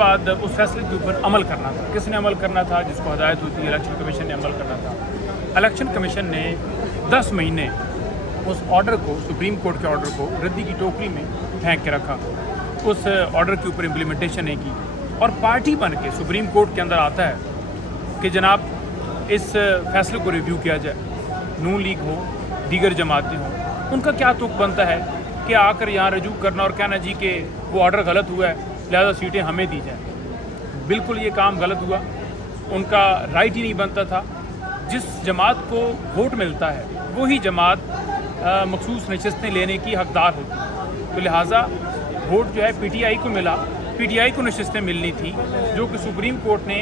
बाद उस फैसले के ऊपर अमल करना था। किसने अमल करना था? जिसको हदायत होती है इलेक्शन कमीशन ने अमल करना था। इलेक्शन कमीशन ने 10 महीने उस ऑर्डर को, सुप्रीम कोर्ट के ऑर्डर को रद्दी की टोकरी में फेंक के रखा। उस ऑर्डर के ऊपर इम्प्लीमेंटेशन नहीं की और पार्टी बन के सुप्रीम कोर्ट के अंदर आता है कि जनाब इस फैसले को रिव्यू किया जाए। नून लीग हो, दीगर जमातें हों, उनका क्या तुक बनता है कि आकर यहाँ रजू करना और कहना जी कि वो ऑर्डर गलत हुआ है लिहाजा सीटें हमें दी जाएँ। बिल्कुल ये काम गलत हुआ, उनका राइट ही नहीं बनता था। जिस जमात को वोट मिलता है वही जमात मखसूस नशस्तें लेने की हकदार होती है। तो लिहाजा वोट जो है पीटीआई को मिला, पीटीआई को नशस्तें मिलनी थी, जो कि सुप्रीम कोर्ट ने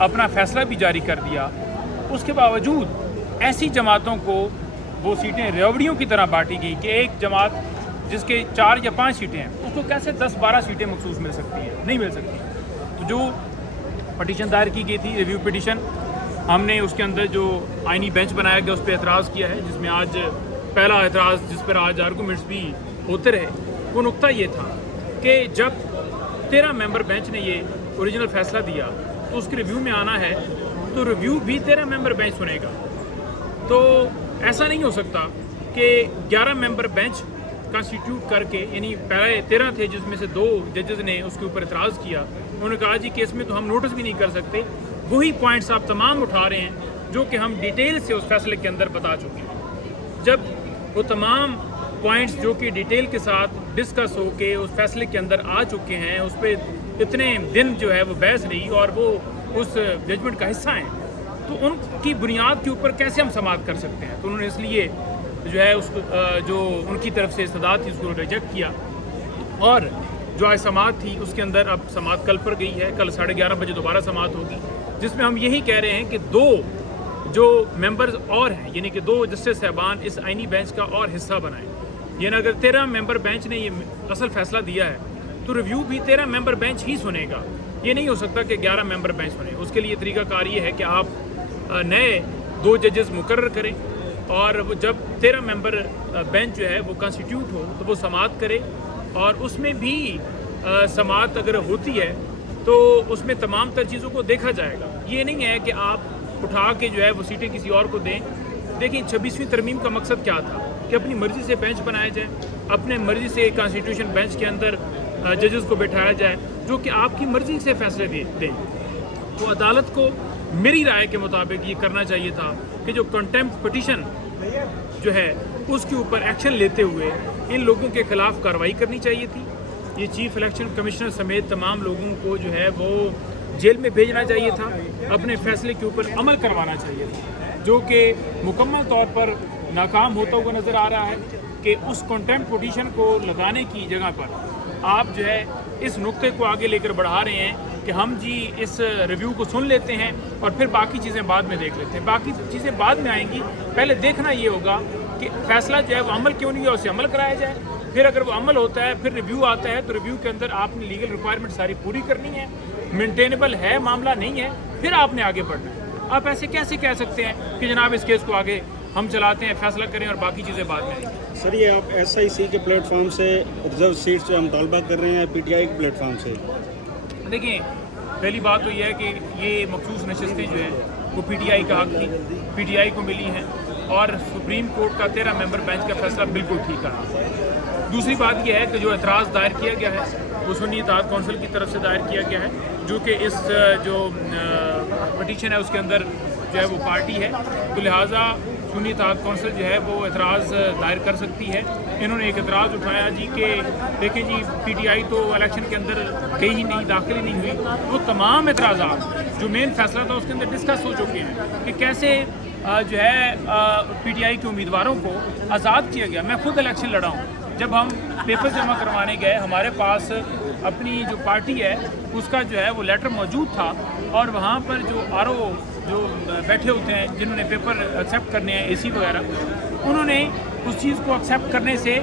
अपना फैसला भी जारी कर दिया। उसके बावजूद ऐसी जमातों को वो सीटें रेवड़ियों की तरह बांटी गई कि एक जमात जिसके 4 या 5 सीटें हैं उसको कैसे 10-12 सीटें मखसूस मिल सकती हैं? नहीं मिल सकती। तो जो पटिशन दायर की गई थी, रिव्यू पिटिशन, हमने उसके अंदर जो आइनी बेंच बनाया गया उस पर एतराज़ किया है, जिसमें आज पहला एतराज़ जिस पर आज आर्गूमेंट्स भी होते रहे, वो नुक्ता ये था कि जब 13 मेंबर बेंच ने ये ओरिजिनल फैसला दिया तो उसके रिव्यू में आना है तो रिव्यू भी 13 मेंबर बेंच सुनेगा। तो ऐसा नहीं हो सकता कि 11 मेंबर बेंच कॉन्स्टिट्यूट करके, यानी पहले 13 थे जिसमें से 2 जजेस ने उसके ऊपर एतराज़ किया। उन्होंने कहा जी केस में तो हम नोटिस भी नहीं कर सकते। वही पॉइंट्स आप तमाम उठा रहे हैं जो कि हम डिटेल से उस फैसले के अंदर बता चुके हैं। जब वो तमाम पॉइंट्स जो कि डिटेल के साथ डिस्कस हो के उस फैसले के अंदर आ चुके हैं, उस पर इतने दिन जो है वो बहस रही और वो उस जजमेंट का हिस्सा हैं, तो उनकी बुनियाद के ऊपर कैसे हम समाअत कर सकते हैं? तो उन्होंने इसलिए जो है उसको जो उनकी तरफ से इस्तदाद थी उसको रिजेक्ट किया। और जो आज समाअत थी उसके अंदर अब समाअत कल पर गई है, कल 11:30 बजे दोबारा समाअत होगी, जिसमें हम यही कह रहे हैं कि 2 जो मेंबर्स और हैं, यानी कि 2 जस्टिस साहबान इस आइनी बेंच का और हिस्सा बनाएं। यानी अगर 13 मेंबर बेंच ने ये असल फैसला दिया है तो रिव्यू भी 13 मेंबर बेंच ही सुनेगा। ये नहीं हो सकता कि 11 मेंबर बेंच सुने। उसके लिए तरीकाकार ये है कि आप नए 2 जजेस मुकर्रर करें और वो जब 13 मेंबर बेंच जो है वो कॉन्स्टिट्यूट हो तो वो समाअत करे, और उसमें भी समाअत अगर होती है तो उसमें तमाम तर चीज़ों को देखा जाएगा। ये नहीं है कि आप उठा के जो है वो सीटें किसी और को दें। देखिए 26वीं तरमीम का मकसद क्या था कि अपनी मर्ज़ी से बेंच बनाया जाए, अपने मर्ज़ी से कॉन्स्टिट्यूशन बेंच के अंदर जजेस को बैठाया जाए जो कि आपकी मर्ज़ी से फैसले दें। तो अदालत को मेरी राय के मुताबिक ये करना चाहिए था कि जो कंटेम्प्ट पिटीशन जो है उसके ऊपर एक्शन लेते हुए इन लोगों के खिलाफ कार्रवाई करनी चाहिए थी। ये चीफ इलेक्शन कमिश्नर समेत तमाम लोगों को जो है वो जेल में भेजना चाहिए था, अपने फैसले के ऊपर अमल करवाना चाहिए था, जो कि मुकम्मल तौर पर नाकाम होता हुआ नज़र आ रहा है कि उस कंटेम्प्ट पिटीशन को लगाने की जगह पर आप जो है इस नुक्ते को आगे लेकर बढ़ा रहे हैं कि हम जी इस रिव्यू को सुन लेते हैं और फिर बाकी चीज़ें बाद में देख लेते हैं। बाकी चीज़ें बाद में आएंगी, पहले देखना ये होगा कि फैसला जो है वो अमल क्यों नहीं है, उसे अमल कराया जाए। फिर अगर वो अमल होता है, फिर रिव्यू आता है, तो रिव्यू के अंदर आपने लीगल रिक्वायरमेंट सारी पूरी करनी है, मेंटेनेबल है मामला नहीं है, फिर आपने आगे बढ़ना है। आप ऐसे कैसे कह सकते हैं कि जनाब इस केस को आगे हम चलाते हैं, फैसला करें और बाकी चीज़ें बाद में आएंगी? सर, ये आप SIC के प्लेटफॉर्म से रिजर्व सीट से हम तलबा कर रहे हैं PTI के प्लेटफॉर्म से? देखिए, पहली बात तो ये है कि ये मखसूस नशस्तें जो हैं वो PTI का हक थी, PTI को मिली हैं और सुप्रीम कोर्ट का 13 मेंबर बेंच का फैसला बिल्कुल ठीक रहा। दूसरी बात यह है कि जो एतराज़ दायर किया गया है वो सुन्नी इत्तेहाद कौंसिल की तरफ से दायर किया गया है, जो कि इस जो पटिशन है उसके अंदर जो है वो पार्टी है, तो लिहाजा सुन्नी इत्तेहाद कौंसिल जो है वो एतराज़ दायर कर सकती है। इन्होंने एक एतराज़ उठाया जी कि देखिए जी PTI तो इलेक्शन के अंदर गई ही नहीं, दाखिल ही नहीं हुई। वो तमाम एतराज़ात जो मेन फैसला था उसके अंदर डिस्कस हो चुके हैं कि कैसे जो है PTI के उम्मीदवारों को आज़ाद किया गया। मैं खुद इलेक्शन लड़ा हूँ, जब हम पेपर जमा करवाने गए हमारे पास अपनी जो पार्टी है उसका जो है वो लेटर मौजूद था और वहाँ पर जो RO जो बैठे होते हैं जिन्होंने पेपर एक्सेप्ट करने हैं AC वगैरह, उन्होंने उस चीज़ को एक्सेप्ट करने से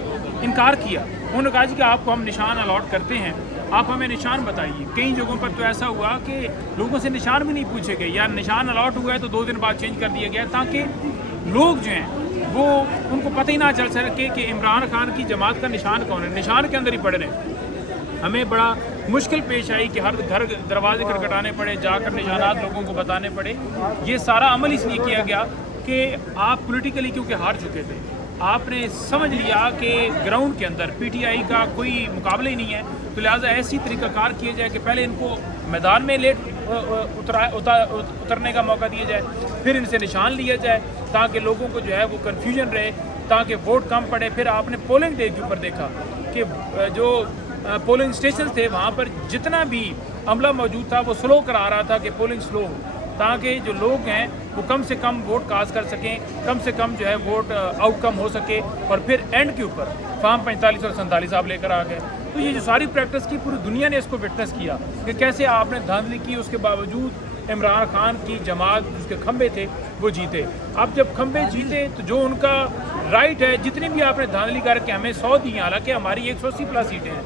इनकार किया। उन्होंने कहा जी कि आपको हम निशान अलॉट करते हैं, आप हमें निशान बताइए। कई जगहों पर तो ऐसा हुआ कि लोगों से निशान भी नहीं पूछे गए, या निशान अलॉट हुआ है तो 2 दिन बाद चेंज कर दिया गया, ताकि लोग जो हैं वो उनको पता ही ना चल सके कि इमरान खान की जमात का निशान कौन है। निशान के अंदर ही पढ़ रहे हैं। ہمیں بڑا مشکل پیش آئی کہ ہر گھر دروازے کھٹکھٹانے پڑے، جا کر نشانات لوگوں کو بتانے پڑے. یہ سارا عمل اس لیے کیا گیا کہ آپ پولیٹیکلی کیونکہ ہار چکے تھے، آپ نے سمجھ لیا کہ گراؤنڈ کے اندر پی ٹی آئی کا کوئی مقابلہ ہی نہیں ہے، تو لہٰذا ایسی طریقہ کار کیے جائے کہ پہلے ان کو میدان میں اترنے کا موقع دیا جائے، پھر ان سے نشان لیا جائے تاکہ لوگوں کو جو ہے وہ کنفیوژن رہے، تاکہ ووٹ کم پڑے. پھر آپ نے پولنگ ڈے کے اوپر دیکھا کہ جو پولنگ اسٹیشن تھے وہاں پر جتنا بھی عملہ موجود تھا وہ سلو کرا رہا تھا کہ پولنگ سلو ہو، تاکہ جو لوگ ہیں وہ کم سے کم ووٹ کاسٹ کر سکیں، کم سے کم جو ہے ووٹ آؤٹ کم ہو سکے. اور پھر اینڈ کے اوپر فارم 45 اور 47 آپ لے کر آ گئے. تو یہ جو ساری پریکٹس کی پوری دنیا نے اس کو وٹنس کیا کہ کیسے آپ نے دھاندلی کی، اس کے باوجود عمران خان کی جماعت اس کے کھمبے تھے وہ جیتے. اب جب کھمبے جیتے تو جو ان کا رائٹ ہے، جتنی بھی آپ نے دھاندلی کر کے ہمیں 100 دی ہیں، حالانکہ ہماری 180 پلس سیٹیں ہیں،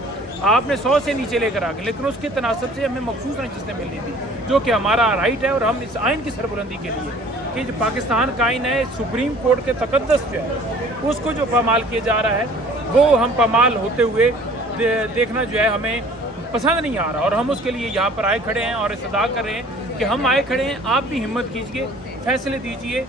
آپ نے 100 سے نیچے لے کر آ گئے، لیکن اس کے تناسب سے ہمیں مخصوص نشستیں ملنی تھی جو کہ ہمارا رائٹ ہے. اور ہم اس آئین کی سربلندی کے لیے کہ جو پاکستان کا آئین ہے، سپریم کورٹ کے تقدس جو ہے اس کو جو پامال کیا جا رہا ہے وہ ہم پامال ہوتے ہوئے دیکھنا جو ہے ہمیں پسند نہیں آ رہا. اور ہم اس کے لیے یہاں پر آئے کھڑے ہیں اور استدعا کر رہے ہیں کہ ہم آئے کھڑے ہیں، آپ بھی ہمت کیجئے، فیصلے دیجئے،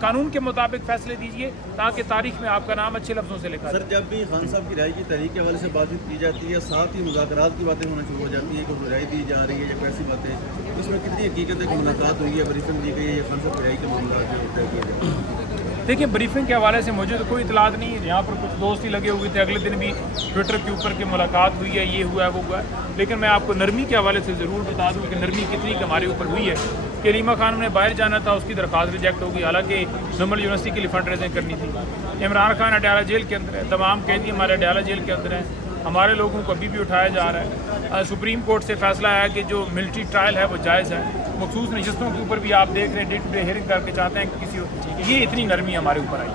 قانون کے مطابق فیصلے دیجئے تاکہ تاریخ میں آپ کا نام اچھے لفظوں سے لکھا جائے. سر، جب بھی خان صاحب کی رہائی کی تحریک کے حوالے سے بات چیت کی جاتی ہے، ساتھ ہی مذاکرات کی باتیں ہونا شروع ہو جاتی ہے کہ رہائی دی جا رہی ہے یا ایسی باتیں، اس میں کتنی حقیقت ہے کہ ملاقات ہوئی ہے، بریفنگ دی گئی ہے یا خان صاحب کی رہائی کے معاملات جو طے کیے جائیں؟ دیکھیے، بریفنگ کے حوالے سے مجھے تو کوئی اطلاعات نہیں ہے. یہاں پر کچھ دوست ہی لگے ہوئے تھے، اگلے دن بھی ٹویٹر کے اوپر کہ ملاقات ہوئی ہے، یہ ہوا ہے وہ ہوا ہے. لیکن میں آپ کو نرمی کے حوالے سے ضرور بتا دوں کہ نرمی کتنی ہمارے اوپر ہوئی ہے کہ ریما خان نے باہر جانا تھا، اس کی درخواست ریجیکٹ ہو گئی، حالانکہ نرمل یونیورسٹی کے لیے فنڈ ریزنگ کرنی تھی. عمران خان اڈیالہ جیل کے اندر ہے، تمام قیدی ہمارے اڈیالہ جیل کے اندر ہیں، ہمارے لوگوں کو ابھی بھی اٹھایا جا رہا ہے. سپریم کورٹ سے فیصلہ آیا کہ جو ملٹری ٹرائل ہے وہ جائز ہے. مخصوص نشستوں کے اوپر بھی آپ دیکھ رہے ہیں ڈے ٹو ڈے ہیئرنگ کر کے چاہتے ہیں کہ کسی یہ اتنی نرمی ہمارے اوپر آئی.